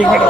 ticket